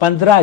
15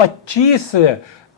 25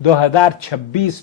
2026,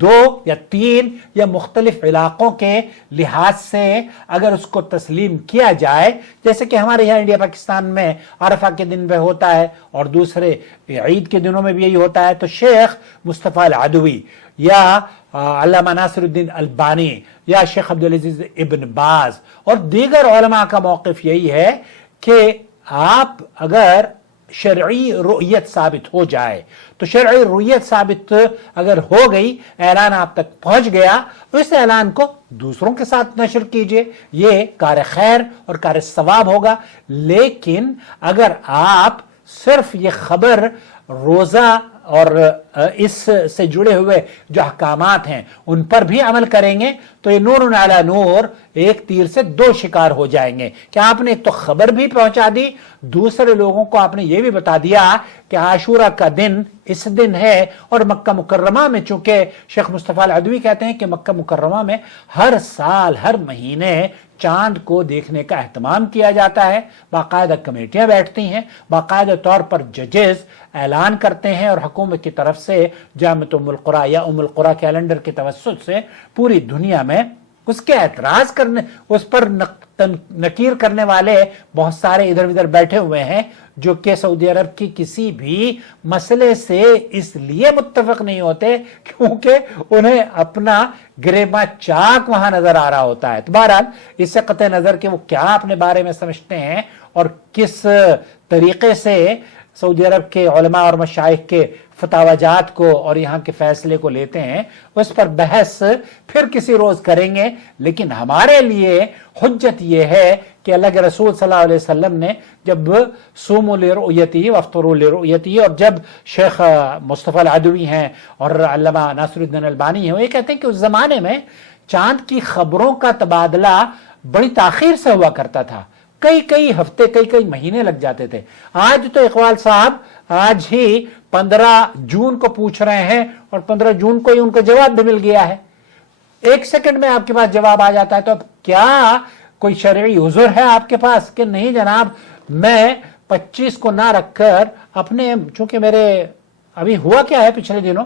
دو یا تین یا مختلف علاقوں کے لحاظ سے اگر اس کو تسلیم کیا جائے، جیسے کہ ہمارے یہاں انڈیا پاکستان میں عرفہ کے دن پہ ہوتا ہے اور دوسرے عید کے دنوں میں بھی یہی ہوتا ہے، تو شیخ مصطفیٰ العدوی یا علامہ ناصر الدین البانی یا شیخ عبدالعزیز ابن باز اور دیگر علماء کا موقف یہی ہے کہ آپ اگر شرعی رؤیت ثابت ہو جائے تو شرعی رؤیت ثابت اگر ہو گئی، اعلان آپ تک پہنچ گیا، تو اس اعلان کو دوسروں کے ساتھ نشر کیجئے، یہ کار خیر اور کار ثواب ہوگا۔ لیکن اگر آپ صرف یہ خبر روزہ اور اس سے جڑے ہوئے جو احکامات ہیں ان پر بھی عمل کریں گے تو یہ نور علی نور، ایک تیر سے دو شکار ہو جائیں گے کہ آپ نے ایک تو خبر بھی پہنچا دی، دوسرے لوگوں کو آپ نے یہ بھی بتا دیا کہ عاشورہ کا دن اس دن ہے، اور مکہ مکرمہ میں چونکہ شیخ مصطفیٰ العدوی کہتے ہیں کہ مکہ مکرمہ میں ہر سال ہر مہینے چاند کو دیکھنے کا اہتمام کیا جاتا ہے، باقاعدہ کمیٹیاں بیٹھتی ہیں، باقاعدہ طور پر ججز اعلان کرتے ہیں، اور حکومت کی طرف سے جامعۃ ام القری یا ام القری کیلنڈر کے توسط سے پوری دنیا میں اس کے اعتراض کرنے، اس پر نکیر کرنے والے بہت سارے ادھر ادھر بیٹھے ہوئے ہیں جو کہ سعودی عرب کی کسی بھی مسئلے سے اس لیے متفق نہیں ہوتے کیونکہ انہیں اپنا گریباں چاک وہاں نظر آ رہا ہوتا ہے۔ تو بہرحال اس سے قطع نظر کہ وہ کیا اپنے بارے میں سمجھتے ہیں اور کس طریقے سے سعودی عرب کے علماء اور مشائخ کے فتاوی جات کو اور یہاں کے فیصلے کو لیتے ہیں، اس پر بحث پھر کسی روز کریں گے۔ لیکن ہمارے لیے حجت یہ ہے کہ اللہ کے رسول صلی اللہ علیہ وسلم نے جب صوموا لرؤیتہ وافطروا لرؤیتہ، اور جب شیخ مصطفیٰ العدوی ہیں اور علامہ ناصر الدین البانی ہیں، وہ یہ کہتے ہیں کہ اس زمانے میں چاند کی خبروں کا تبادلہ بڑی تاخیر سے ہوا کرتا تھا، کئی ہفتے کئی مہینے لگ جاتے تھے۔ آج تو اقبال صاحب آج ہی 15 جون کو پوچھ رہے ہیں اور 15 جون کو ہی ان کو جواب بھی مل گیا ہے، ایک سیکنڈ میں آپ کے پاس جواب آ جاتا ہے۔ تو اب کیا کوئی شرعی عذر ہے آپ کے پاس کہ نہیں جناب میں 25 کو نہ رکھ کر اپنے، چونکہ میرے ابھی ہوا کیا ہے پچھلے دنوں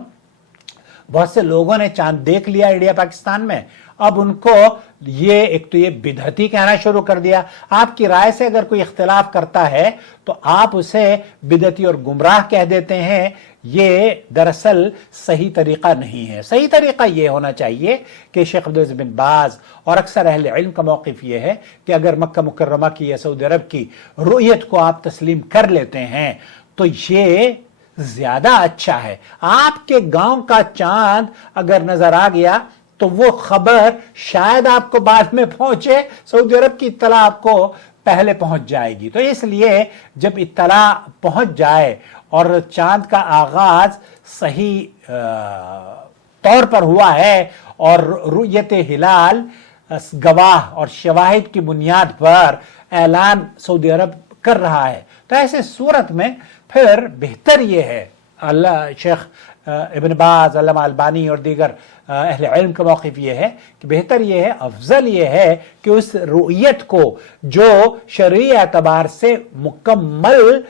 بہت سے لوگوں نے چاند دیکھ لیا انڈیا پاکستان میں، اب ان کو یہ ایک تو یہ بدعتی کہنا شروع کر دیا۔ آپ کی رائے سے اگر کوئی اختلاف کرتا ہے تو آپ اسے بدعتی اور گمراہ کہہ دیتے ہیں، یہ دراصل صحیح طریقہ نہیں ہے۔ صحیح طریقہ یہ ہونا چاہیے کہ شیخ عبدالعزیز بن باز اور اکثر اہل علم کا موقف یہ ہے کہ اگر مکہ مکرمہ کی یا سعودی عرب کی رؤیت کو آپ تسلیم کر لیتے ہیں تو یہ زیادہ اچھا ہے۔ آپ کے گاؤں کا چاند اگر نظر آ گیا تو وہ خبر شاید آپ کو بعد میں پہنچے، سعودی عرب کی اطلاع آپ کو پہلے پہنچ جائے گی۔ تو اس لیے جب اطلاع پہنچ جائے اور چاند کا آغاز صحیح طور پر ہوا ہے اور رؤیت ہلال گواہ اور شواہد کی بنیاد پر اعلان سعودی عرب کر رہا ہے، تو ایسے صورت میں پھر بہتر یہ ہے، اللہ شیخ ابن باز، علامہ البانی اور دیگر اہل علم کا موقف یہ ہے کہ بہتر یہ ہے، افضل یہ ہے کہ اس رؤیت کو جو شرعی اعتبار سے مکمل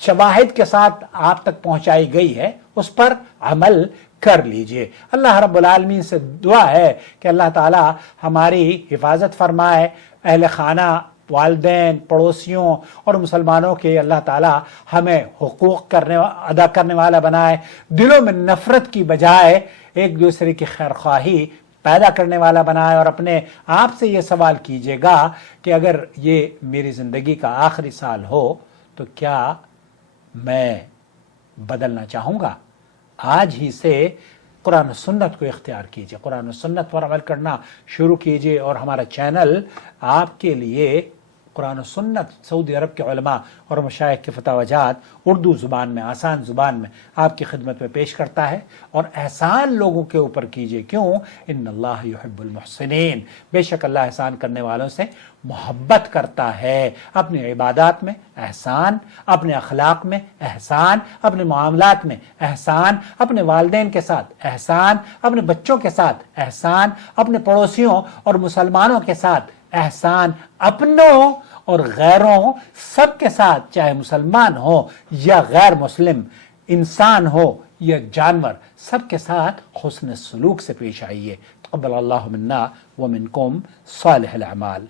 شواہد کے ساتھ آپ تک پہنچائی گئی ہے اس پر عمل کر لیجئے۔ اللہ رب العالمین سے دعا ہے کہ اللہ تعالی ہماری حفاظت فرمائے، اہل خانہ، والدین، پڑوسیوں اور مسلمانوں کے اللہ تعالی ہمیں حقوق ادا کرنے والا بنائے، دلوں میں نفرت کی بجائے ایک دوسرے کی خیرخواہی پیدا کرنے والا بنائے، اور اپنے آپ سے یہ سوال کیجئے گا کہ اگر یہ میری زندگی کا آخری سال ہو تو کیا میں بدلنا چاہوں گا؟ آج ہی سے قرآن و سنت کو اختیار کیجئے، قرآن و سنت پر عمل کرنا شروع کیجئے، اور ہمارا چینل آپ کے لیے قرآن و سنت، سعودی عرب کے علماء اور مشائخ کے فتاوی جات اردو زبان میں، آسان زبان میں آپ کی خدمت میں پیش کرتا ہے، اور احسان لوگوں کے اوپر کیجئے، کیوں؟ ان اللہ یحب المحسنین، بے شک اللہ احسان کرنے والوں سے محبت کرتا ہے۔ اپنی عبادات میں احسان، اپنے اخلاق میں احسان، اپنے معاملات میں احسان، اپنے والدین کے ساتھ احسان، اپنے بچوں کے ساتھ احسان، اپنے پڑوسیوں اور مسلمانوں کے ساتھ احسان، اپنوں اور غیروں سب کے ساتھ، چاہے مسلمان ہو یا غیر مسلم انسان ہو یا جانور، سب کے ساتھ حسن سلوک سے پیش آئیے۔ تقبل اللہ منا ومنکم صالح الاعمال۔